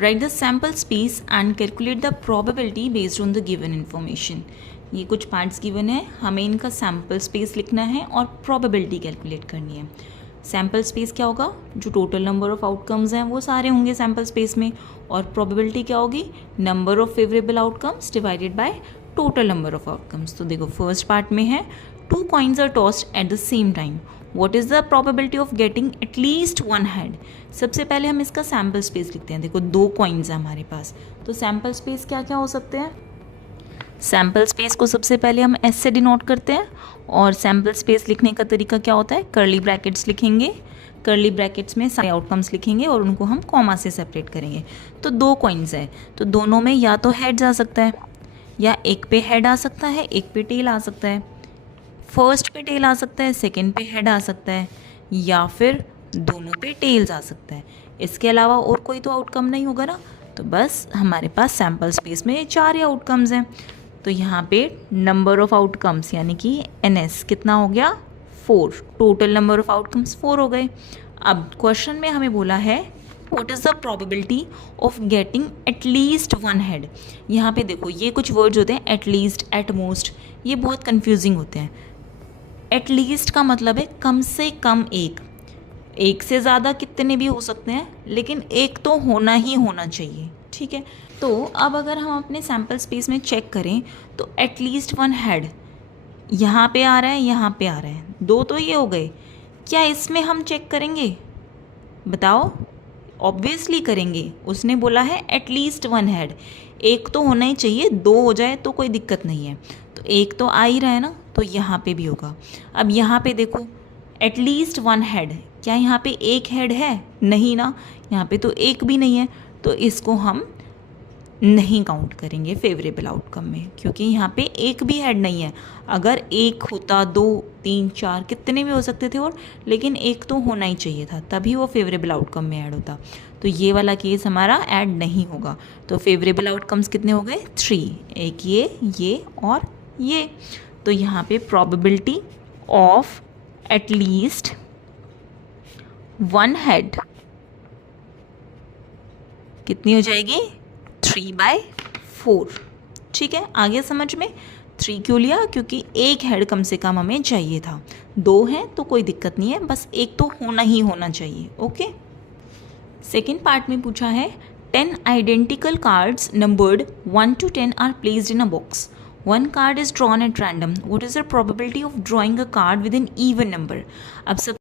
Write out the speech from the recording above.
Right the sample space and calculate the probability based on the given information. ये कुछ parts given है, हमें इनका सैम्पल स्पेस लिखना है और प्रोबेबिलिटी कैलकुलेट करनी है। सैम्पल स्पेस क्या होगा, जो टोटल नंबर ऑफ आउटकम्स हैं वो सारे होंगे सैम्पल स्पेस में, और प्रोबेबिलिटी क्या होगी, number of favourable outcomes divided by total number of outcomes. तो देखो फर्स्ट पार्ट में है 2 coins are tossed at the same time. What is the probability of getting at least one head? सबसे पहले हम इसका सैम्पल स्पेस लिखते हैं। देखो 2 कॉइन्स है हमारे पास, तो सैम्पल स्पेस क्या क्या हो सकते हैं। सैम्पल स्पेस को सबसे पहले हम एस से डिनोट करते हैं, और सैम्पल स्पेस लिखने का तरीका क्या होता है, कर्ली ब्रैकेट्स लिखेंगे, कर्ली ब्रैकेट्स में सारे आउटकम्स लिखेंगे और उनको हम कॉमा से सेपरेट करेंगे। तो 2 कॉइन्स है, तो दोनों में या तो हेड आ सकता है, या एक पे हेड आ सकता है, एक पे टेल आ सकता है। फर्स्ट पे टेल आ सकता है, सेकंड पे हेड आ सकता है, या फिर दोनों पे टेल्स आ सकता है। इसके अलावा और कोई तो आउटकम नहीं होगा ना, तो बस हमारे पास सैम्पल स्पेस में 4 ही आउटकम्स हैं। तो यहाँ पे नंबर ऑफ आउटकम्स यानी कि NS कितना हो गया, 4। टोटल नंबर ऑफ आउटकम्स 4 हो गए। अब क्वेश्चन में हमें बोला है what is the probability of getting at least one head. यहाँ पे देखो ये कुछ वर्ड्स होते हैं, एटलीस्ट, एटमोस्ट, ये बहुत कन्फ्यूजिंग होते हैं। एटलीस्ट का मतलब है कम से कम एक से ज़्यादा कितने भी हो सकते हैं, लेकिन एक तो होना ही होना चाहिए, ठीक है। तो अब अगर हम अपने सैम्पल स्पेस में चेक करें तो एटलीस्ट वन हेड यहाँ पे आ रहा है, यहाँ पे आ रहा है, 2 तो ये हो गए। क्या इसमें हम चेक करेंगे, बताओ? ऑब्वियसली करेंगे, उसने बोला है एटलीस्ट वन हेड, एक तो होना ही चाहिए, 2 हो जाए तो कोई दिक्कत नहीं है, तो एक तो आ ही रहा है ना, तो यहाँ पे भी होगा। अब यहाँ पे देखो एटलीस्ट वन हेड, क्या यहाँ पे एक हेड है, नहीं ना, यहाँ पे तो एक भी नहीं है, तो इसको हम नहीं काउंट करेंगे फेवरेबल आउटकम में, क्योंकि यहाँ पे एक भी हेड नहीं है। अगर एक होता, 2, 3, 4 कितने भी हो सकते थे, और लेकिन एक तो होना ही चाहिए था, तभी वो फेवरेबल आउटकम में ऐड होता। तो ये वाला केस हमारा ऐड नहीं होगा। तो फेवरेबल आउटकम्स कितने हो गए, 3, एक ये और ये। तो यहाँ पे probability of at least one head कितनी हो जाएगी, 3/4। ठीक है, आगे समझ में। 3 क्यों लिया, क्योंकि एक हेड कम से कम हमें चाहिए था, 2 हैं तो कोई दिक्कत नहीं है, बस एक तो होना ही होना चाहिए। ओके, सेकेंड पार्ट में पूछा है 10 identical cards numbered 1 to 10 are placed in a box. One card is drawn at random. What is the probability of drawing a card with an even number? अब सब